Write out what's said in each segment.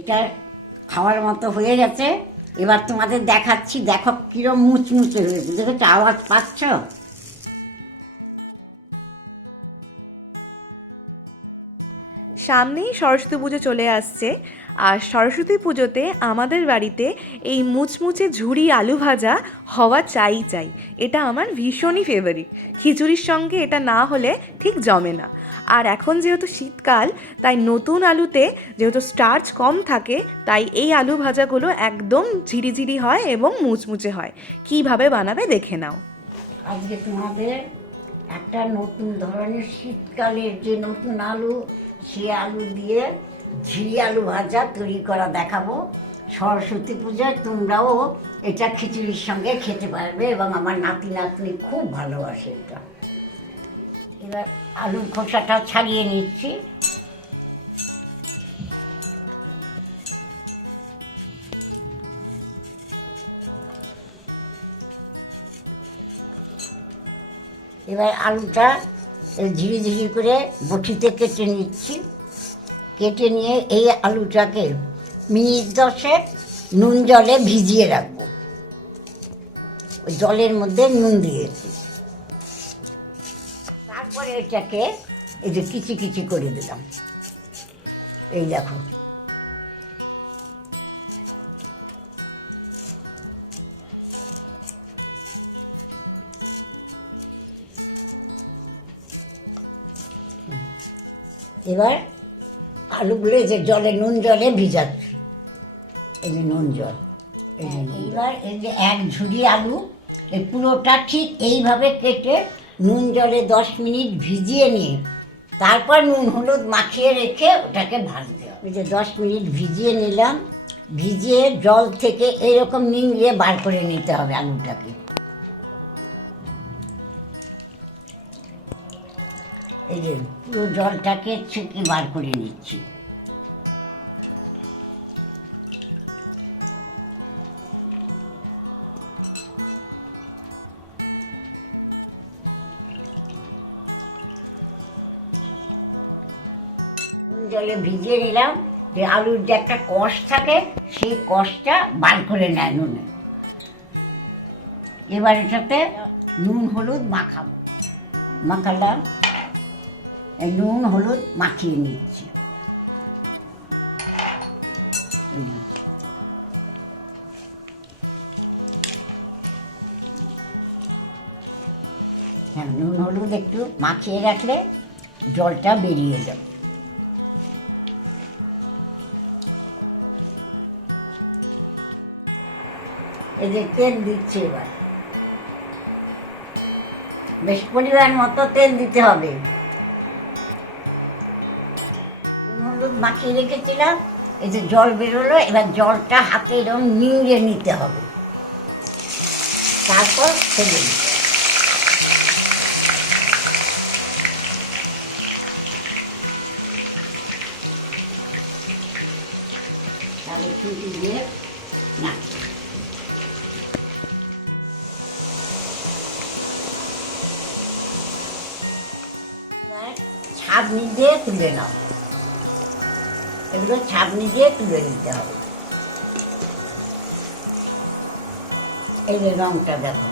এটা খাওয়ার মতো হয়ে গেছে। এবার তোমাদের দেখাচ্ছি, দেখো কিরম মুচমুচে হয়েছে, দেখেছো আওয়াজ পাচ্ছ? সামনেই সরস্বতী পুজো চলে আসছে, আর সরস্বতী পুজোতে আমাদের বাড়িতে এই মুচমুচে ঝুরি আলু ভাজা হওয়া চাই চাই। এটা আমার ভীষণই ফেভারিট। খিচুড়ির সঙ্গে এটা না হলে ঠিক জমে না। আর এখন যেহেতু শীতকাল, তাই নতুন আলুতে যেহেতু স্টার্চ কম থাকে, তাই এই আলু ভাজাগুলো একদম ঝিরিঝিরি হয় এবং মুচমুচে হয়। কীভাবে বানাবে দেখে নাও। আজকে তোমাদের একটা নতুন ধরনের শীতকালের যে নতুন আলু, সে আলু দিয়ে ঝিরি আলু ভাজা তৈরি করা দেখাবো। সরস্বতী পূজায় তোমরাও এটা খিচুড়ির সঙ্গে খেতে পারবে এবং আমার নাতি নাতনি খুব ভালোবাসে এটা। এবার আলুর খোসাটা ছাড়িয়ে নিচ্ছি। এবার আলুটা ঝিরি ঝিরি করে বটিতে কেটে নিচ্ছি। কেটে নিয়ে এই আলুটাকে মিনিট 10 নুন জলে ভিজিয়ে রাখবো। ওই জলের মধ্যে নুন দিয়েছি। তারপরে এটাকে এই যে কিচি কিচি করে দিলাম। এই দেখো, এবার আলুগুলো যে জলে নুন জলে ভিজাচ্ছি। এই যে নুন জল, এই যে এইবার এই যে এক ঝুড়ি আলু, এই পুরোটা ঠিক এইভাবে কেটে নুন জলে 10 মিনিট ভিজিয়ে নিয়ে তারপর নুন হলুদ মাখিয়ে রেখে ওটাকে ভাজতে হবে। এই যে 10 মিনিট ভিজিয়ে নিলাম। ভিজিয়ে জল থেকে এইরকম নিংড়িয়ে বার করে নিতে হবে আলুটাকে। এই যে পুরো জলটাকে ছেঁকে বার করে নিচ্ছি। জলে ভিজিয়ে নিলাম। যে আলুর যে একটা কষ থাকে, সেই কষটা বার করে নেয় নুনে। এবার এটাতে নুন হলুদ মাখাবো। মাখালাম, নুন হলুদ মাখিয়ে নিচ্ছি। হ্যাঁ, নুন হলুদ একটু মাখিয়ে রাখলে জলটা বেরিয়ে যাবে। এই যে তেল দিচ্ছি, এবার বেশ পরিমাণ মতো তেল দিতে হবে। নুন হলুদ মাখিয়ে রেখেছিলাম, এই যে জল বেরোলো। এবার জলটা হাতে এরকম নিংড়ে নিতে হবে, তারপর ফেলে দিতে হবে। তাহলে খুঁটি দিয়ে না, ছাঁকনি দিয়ে তুলে নাও। এগুলো ছাঁকনি দিয়ে তুলে নিতে হবে। এই যে রংটা দেখো,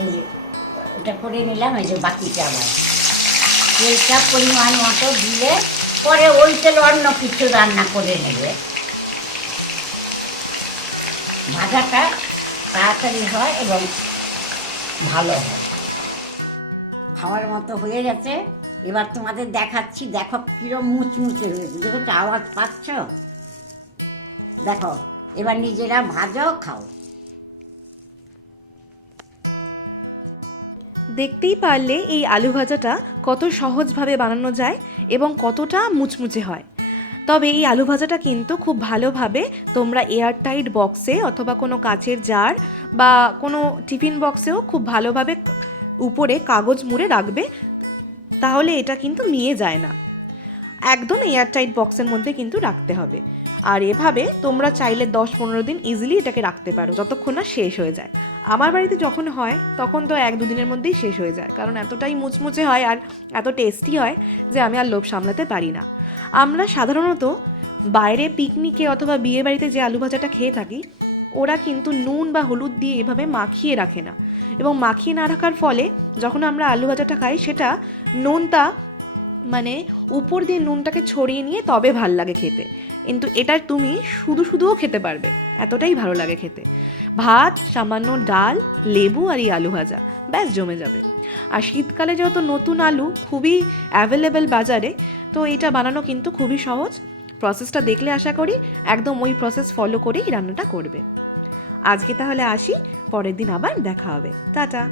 এই যে এটা করে নিলাম। এই যে বাকিটা আবার তেলটা পরিমাণ মতো দিয়ে পরে ওই তেল অন্য কিছু রান্না করে নেবে। ভাজাটা তাড়াতাড়ি হয় এবং ভালো হয়। খাওয়ার মতো হয়ে গেছে। এবার তোমাদের দেখাচ্ছি, দেখো কিরম মুচমুচে হয়েছে, দেখেছো আওয়াজ পাচ্ছ? দেখো, এবার নিজেরা ভাজাও খাও। দেখতেই পারলে এই আলু ভাজাটা কত সহজভাবে বানানো যায় এবং কতটা মুচমুচে হয়। তবে এই আলু ভাজাটা কিন্তু খুব ভালোভাবে তোমরা এয়ারটাইট বক্সে অথবা কোনো কাচের জার বা কোনো টিফিন বক্সেও খুব ভালোভাবে উপরে কাগজ মুড়ে রাখবে, তাহলে এটা কিন্তু মিয়ে যায় না। একদম এয়ারটাইট বক্সের মধ্যে কিন্তু রাখতে হবে। আর এভাবে তোমরা চাইলে 10-15 দিন ইজিলি এটাকে রাখতে পারো, যতক্ষণ না শেষ হয়ে যায়। আমার বাড়িতে যখন হয় তখন তো 1-2 দিনের মধ্যেই শেষ হয়ে যায়, কারণ এতটাই মুচমুচে হয় আর এত টেস্টি হয় যে আমি আর লোভ সামলাতে পারি না। আমরা সাধারণত বাইরে পিকনিকে অথবা বিয়ে বাড়িতে যে আলু ভাজাটা খেয়ে থাকি, ওরা কিন্তু নুন বা হলুদ দিয়ে এভাবে মাখিয়ে রাখে না, এবং মাখিয়ে না রাখার ফলে যখন আমরা আলু ভাজাটা খাই সেটা নুনটা মানে উপর দিয়ে নুনটাকে ছড়িয়ে নিয়ে তবে ভাল লাগে খেতে। কিন্তু এটা তুমি শুধু শুধুও খেতে পারবে, এতটাই ভালো লাগে খেতে। ভাত, সামান্য ডাল, লেবু আর এই আলু ভাজা, ব্যাস জমে যাবে। আর শীতকালে যেহেতু নতুন আলু খুবই অ্যাভেলেবেল বাজারে, তো এটা বানানো কিন্তু খুবই সহজ। প্রসেসটা দেখলে আশা করি একদম ওই প্রসেস ফলো করেই রান্নাটা করবে। আজকে তাহলে আসি, পরের দিন আবার দেখা হবে। টাটা।